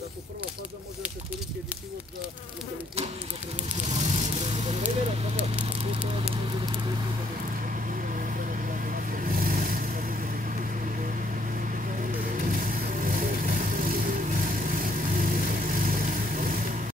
Kako prva faza može da se koristi aditivo za lokaliziranje i za prevenciju.